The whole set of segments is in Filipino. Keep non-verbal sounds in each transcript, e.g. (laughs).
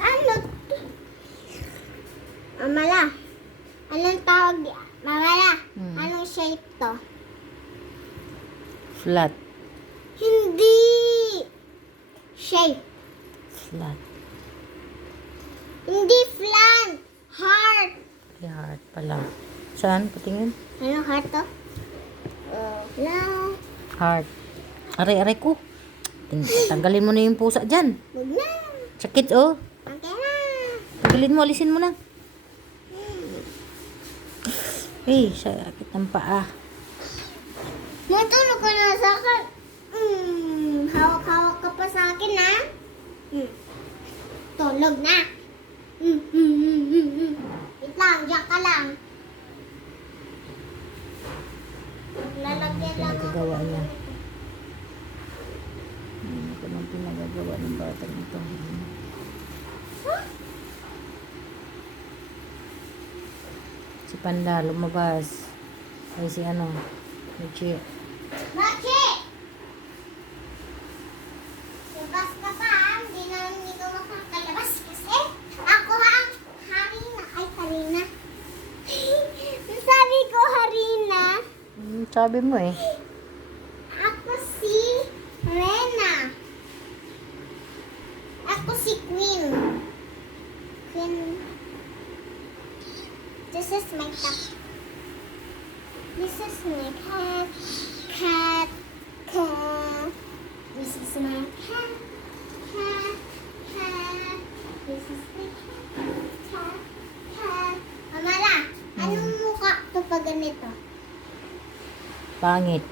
Ano? Mamala. Anong tawag? Mamala. Hmm. Anong shape to? Flat. Hindi. Shape. Flat. Hindi flan. Heart. May heart pala. Saan? Patingin. Anong heart to? No. Heart. Aray-aray ko. Tanggalin mo na yung pusa dyan. Huwag na. Sakit oh. Okay na. Tanggalin mo, alisin mo na. Hey, sakit ng paa. Matulog ka na sa akin. Mm, hawak-hawak ka pa sa akin, ha? Mm. Tulog na. Mm, mm, mm, mm, mm. Wait lang, diyan ka lang. Lalagyan lang ako. Pinagagawa niya. Ano ko nang pinagagawa ng batang ito. Si Panda lumabas. Ay si ano. Michi. Machi! Labas ka pa, ha? Hindi na hindi ka makakalabas kasi ako ha, Harina. Ay, Harina. (laughs) Sabi ko, Harina. Hmm, sabi mo eh. Ako si Rena. Ako si Queen. Queen. This is my cat. This is my cat. Cat. Cat. This is my cat. Cat. Cat. This is cat. Cat. Amala, anong mukha to pag ganito? Pangit.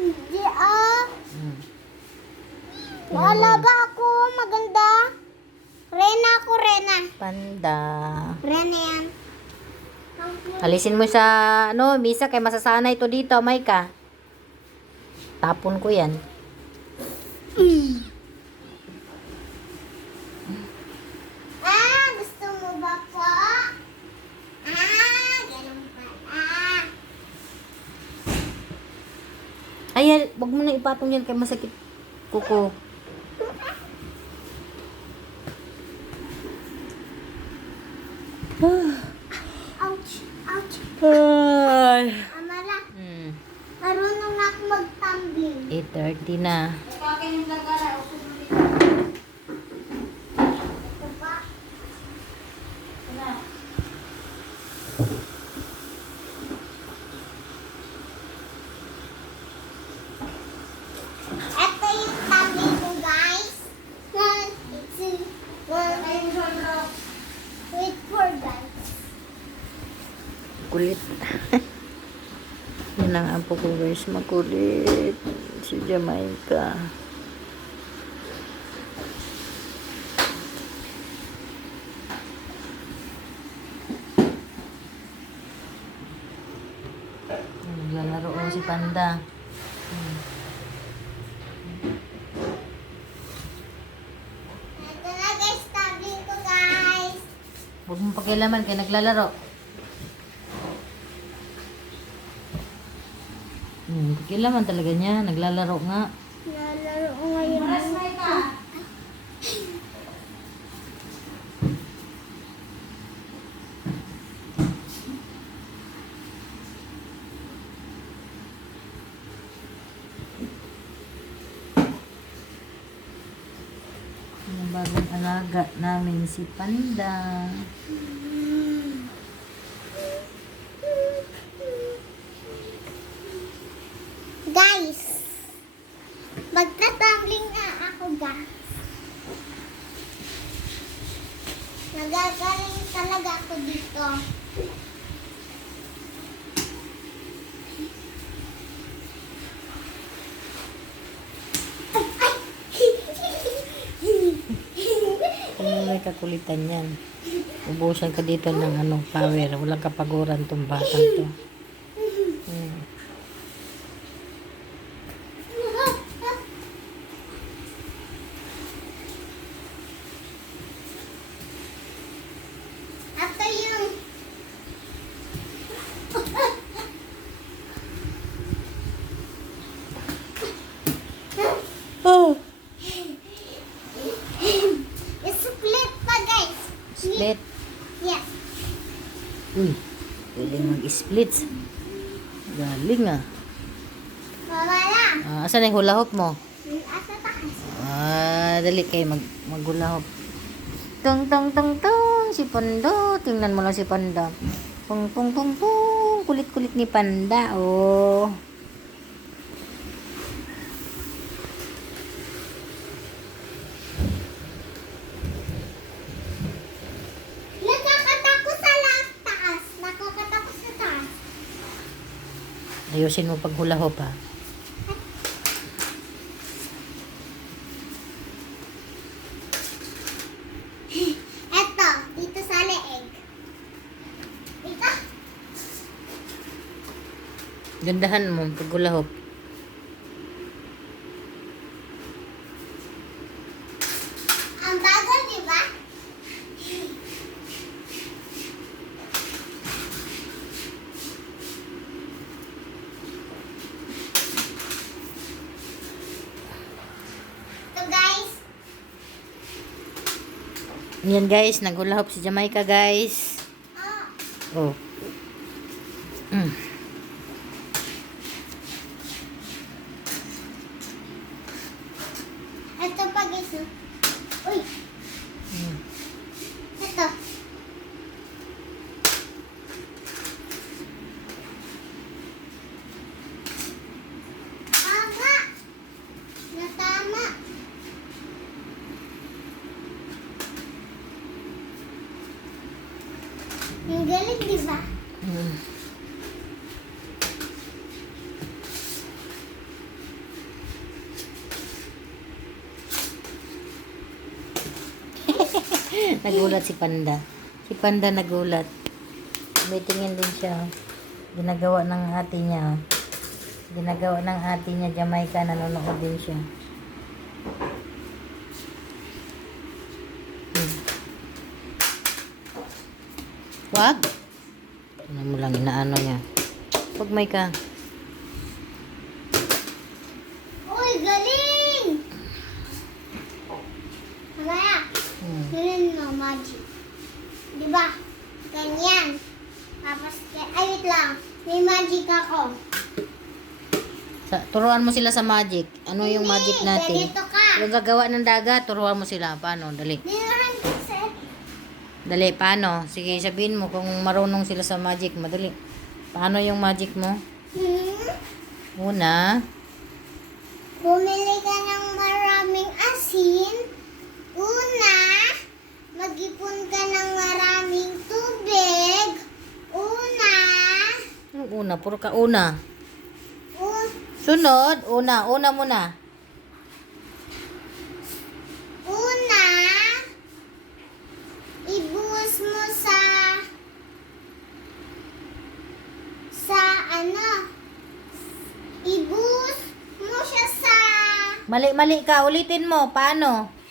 Hindi ah. Hmm. Wala ba ako maganda? Rena ako, Rena. Panda. Rena yan. Alisin mo sa ano, Misa, kay masasanay to dito, Maika. Tapon ko yan. Ah, gusto mo ba po? Ah, ganun pala. Ay, wag mo na ipatong yan kay masakit kuko. Amala, Hmm. marunong na ako mag-tumbling. 8.30 na. Ito pa. Ito yung tumbling ko, guys. One, two, one, Wait for guys. Kulit. Ang apo ko guys, makulit. Si Jamaica. Naglalaro ko si Panda. Ito na guys, tumbling ko guys. Huwag mo pakialaman kay naglalaro. Hmm, pakialaman talaga niya. Naglalaro nga. Nalaro ko ngayon. Yung bagong alaga namin si Panda. Guys, magta-tumbling na ako guys. Nagagaling talaga ako dito. Kung may kakulitan yan. Ubusan ka dito ng ano, power. Walang kapaguran tong batang to. Hmm. Ito yung Uy, mag-splits. Galing ah. Mama lang. Ah, asan yung hula hoop mo? Asa takas. Ah, dali kayo mag maghula hoop. Tung tung tung tung si Panda. Tingnan mo lang si Panda. Tung tung tung tung. Kulit-kulit ni Panda. Oh. Nakakatakot sa lang taas. Nakakatakot sa taas. Ayusin mo pag hula hoop ah. Eto, dito sa leeg. Dito. Gandahan mo pag hula hoop. Ang bago, di ba? Ito guys, Yan guys, naghula hoop si Jamaica guys. oh. Mm. ito pa guys. Uy, Mm. ito. Tama. Natama. Ang galing, di ba? Mm. (laughs) nagulat si Panda. Si Panda nagulat. May tingin din siya. Ginagawa ng ate niya. Ginagawa ng ate niya Jamaica. Nanonood din siya. Hmm. Wag. Ano mo lang inaano niya. Wag may ka. Uy, galing! Mamaya, Hmm. ganun mo, magic. Di ba? Ganyan. Tapos, ay, wait lang. May magic ako. Sa, turuan mo sila sa magic. Ano yung Hindi, magic natin? Ganito ka. Yung gagawa ng dagat, turuan mo sila. Paano? Dali. Ninuran ko sa... Dali, paano? Sige, sabihin mo kung marunong sila sa magic. Madali. Paano yung magic mo? Hmm? Una, Bumili ka ng maraming asin. Mag-ipon ka ng maraming tubig. Una, yung una, puro ka una. un, Sunod, una, una muna. una, ibuhos mo sa sa ano, ibuhos mo siya sa Mali-mali ka, ulitin mo. Paano?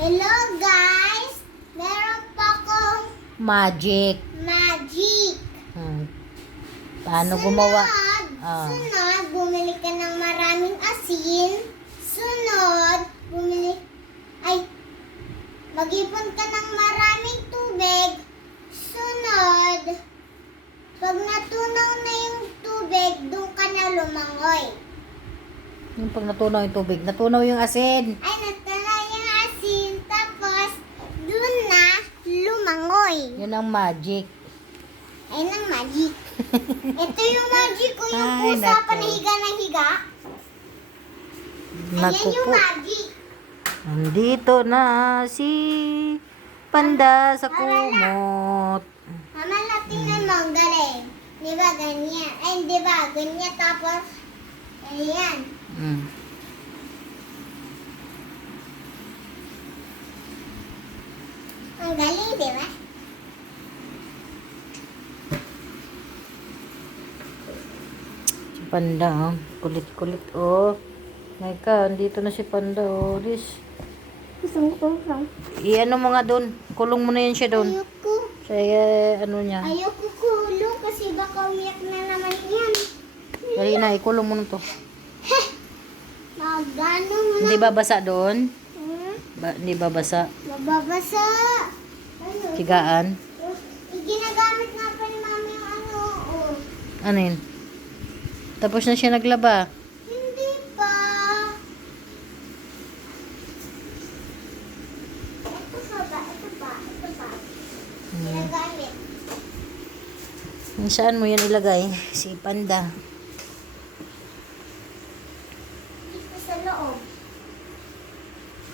Hello guys! Meron pa akong Magic. magic. Hmm. Paano gumawa? Sunod, Ah. sunod, bumili ka ng maraming asin. Sunod, bumili, ay, mag-ipon ka ng maraming tubig. Sunod, pag natunaw na yung tubig, doon ka na lumangoy. Yung pag natunaw yung tubig, natunaw yung asin. Ay, natunaw yung asin, tapos, doon na lumangoy. Yun ang magic. Ayun ang magic. (laughs) Ito yung magic ko, yung Ay, pusa nako. pa na higa na higa. Ayan Naku yung po. magic. Nandito na si Panda sa kumot. Mama, tingnan mo, ang galing. Di ba, ganyan. Ay, di ba, ganyan. Tapos, ayan. Mm. Ang galing, di ba? Panda, oh. Kulit-kulit, oh. My God, dito na si Panda, oh. This. Gusto ko from. I-ano mo nga doon. Kulong mo na yun siya doon. Ayoko. Eh, ano niya. Ayoko kulong kasi baka umiyak na naman yan. Dali na, ikulong mo na to. Magano mo na. Hindi ba basa doon? Ba, hindi babasa. Mababasa. Ano? Higaan. Ginagamit nga pa ni mami yung ano. Oh. Ano yun? Tapos na siya naglaba. Hindi pa. Ito pa ba? Ito pa? Ito pa? Hmm. Ginagamit. Saan mo yan ilagay? Si Panda. Dito sa loob.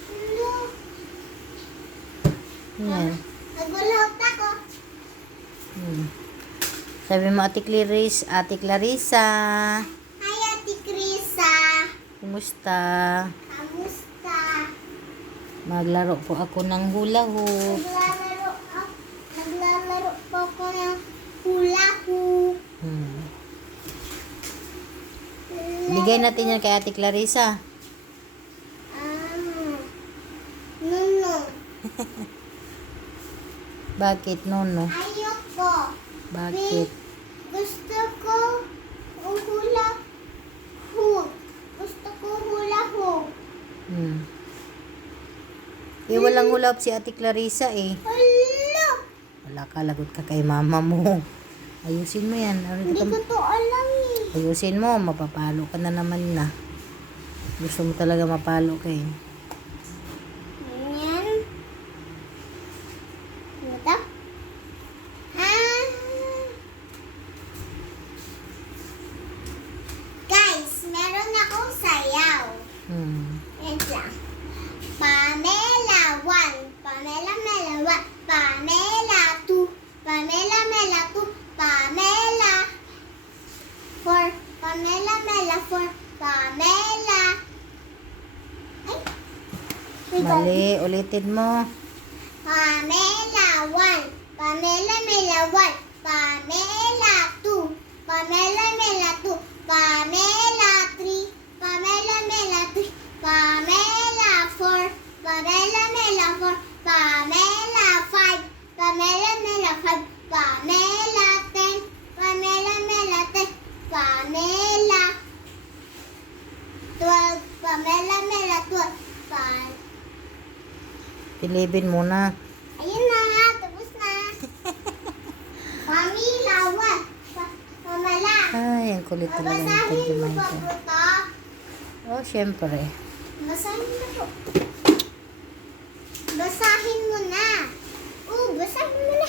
Hello. Yan. Nagulot ako. Hmm. Sabi mo, Ate Clarice, Ate Clarissa, Hi, Ate Krisa. kumusta? Kamusta? Maglaro po ako ng hula hoop. Naglalaro ako. Naglalaro po ako ng hula hoop. Hmm. Bigay natin yan kay Ate Clarissa. Um, nuno. (laughs) Bakit, Nono? Ayoko. Bakit? Gusto ko hula hoop. Gusto ko hula hoop. Hmm. Hoop si Ate Clarissa eh. Hala! Wala ka, lagot ka kay mama mo. Ayusin mo yan. Hindi Ayusin ko to alam eh. Ayusin mo, mapapalo ka na naman na. Gusto mo talaga mapalo ka eh. Pamela Mela 4, Pamela. Ay. May bago. Mali, ulitin mo. Pamela 1, Pamela Mela 1, Pamela 2, Pamela Mela 2, Pamela 3, Pamela Mela 3, Pamela 4, Pamela Mela 4, Pamela 5, Pamela Mela 5, Pamela 10, Pamela Mela 10, Pamela 12, Pamela Mela 12, Pamela Pilibin muna. Ayun na nga, tapos na. (laughs) Mami, lawan. Pa- Mamala. Ay, ang kulit talaga ng Babasahin mo to? Oh, syempre. Basahin mo po. Basahin mo na. Oo, basahin mo na.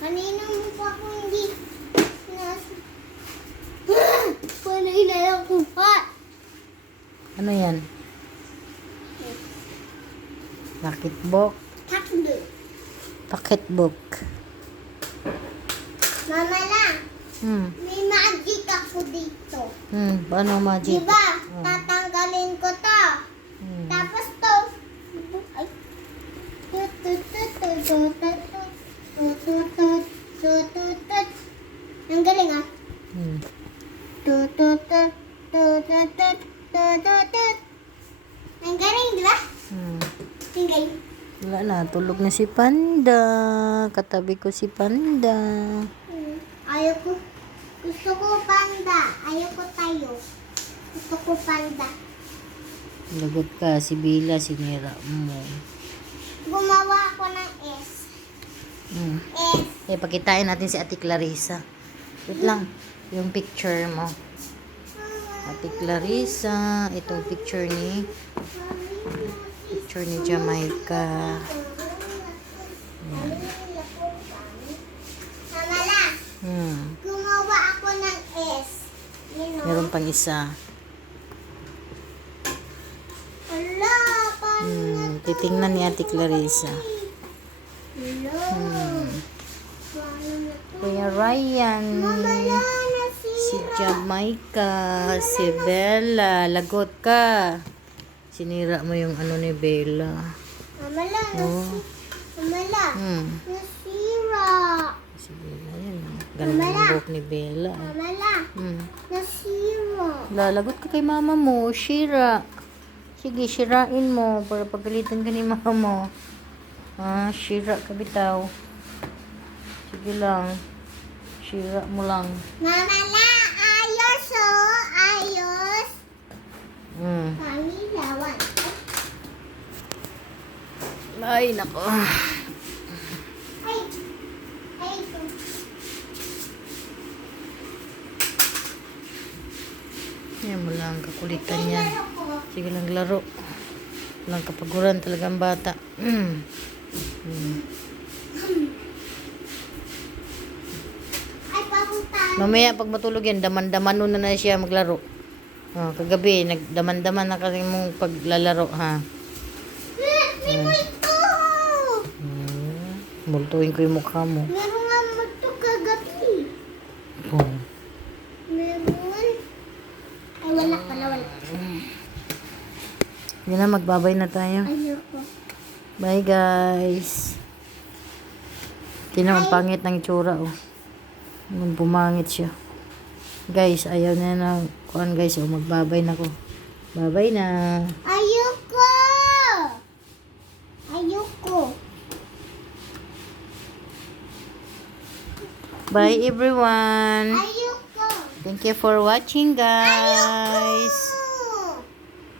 Kanina mo pa ako hindi Kanina lang kuha. Ano yan? Pocketbook. Takdo. Pocketbook. Mama lang, Hmm. may magic ako dito. Hmm. Paano magic? Diba? Oh. Tatanggalin ko to. Hmm. Tapos to. Ay. Tut, tut, tut, tut, tut, tut, tut, si Panda. Katabi ko si Panda. Hmm. Ayaw ko. Gusto ko panda. Ayaw ko tayo. Gusto ko panda. Lagot ka, si Bila, sinira mo. Gumawa ako ng S. Hmm. S. Eh, pakitain natin si Ate Clarissa. Wait lang, yung picture mo. Ate Clarissa, itong picture ni picture ni Jamaica. Hmm. Gumawa ako ng S. You know? Meron pang isa. Hala, Hmm. Titingnan ni Ate Clarissa. Hmm. Kuya Ryan. Si Jamaica. Si Bella. Lagot ka. Sinira mo yung ano ni Bella. Mama lang, Oh. Lang, Hmm. nasira. Si Bella yan. oh. Ganda ng buhok ni Bella. eh. Mama lang, Hmm. nasira. Lalagot ka kay mama mo. Shira. Sige, shirain mo para pagalitan ka ni mama mo. Ah, shira ka bitaw. Sige lang. Shira mo lang. Mama lang, ayos oh, ayos. Hmm. Kami lawan. Ay, nako. Ay! Ay, ito. Yan mo lang kakulitan niya. Sige lang laro. Walang kapaguran talagang bata. Mm. Mm. Mamaya pag matulog yan, daman-daman na na siya maglaro. Oh, kagabi, nagdaman-daman na kasi mong paglalaro, ha? Hmm. Multuin ko yung mukha mo. Meron nga multo kagabi. Oh. Meron. Ay, wala pala, wala. Yan na, magbabay na tayo. Ayoko. Bye, guys. Tingnan, ang pangit ng itsura, oh. Nung Bumangit siya. Guys, ayaw na na. Kuan, guys, oh, magbabay na ko. Bye-bye na. Ayoko! Ayoko. Bye, everyone. Thank you for watching, guys.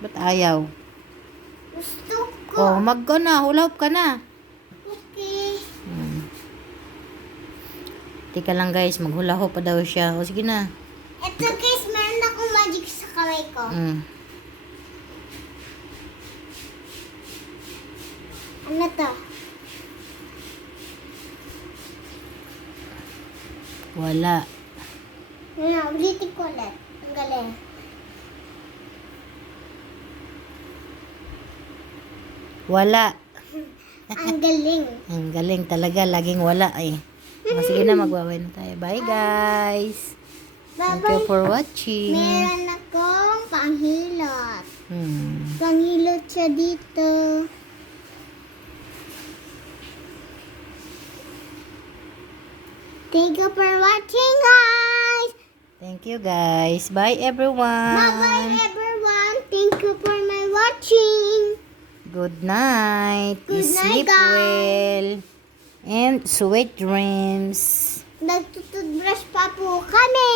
Ba't ayaw? Gusto ko. Oh, mag ka na. Hulap ka na. Okay. Hmm. Tika lang, guys. Maghula pa daw siya. O, sige na. Ito guys, meron akong magic sa kamay ko. Mm. Ano to? Wala. Ano, ulitin ko ulit. Ang galing. Wala. (laughs) Ang galing. Ang galing talaga. Laging wala eh. O, sige na, magbabay na tayo. Bye, guys. Thank you Bye-bye. for watching. Meron akong panghilot. Hmm. Panghilot siya dito. Thank you for watching, guys. Thank you, guys. Bye, everyone. Bye-bye, everyone. Thank you for my watching. Good night. Good night, Sleep guys. well. And sweet dreams. Nagtututbrush pa po kami.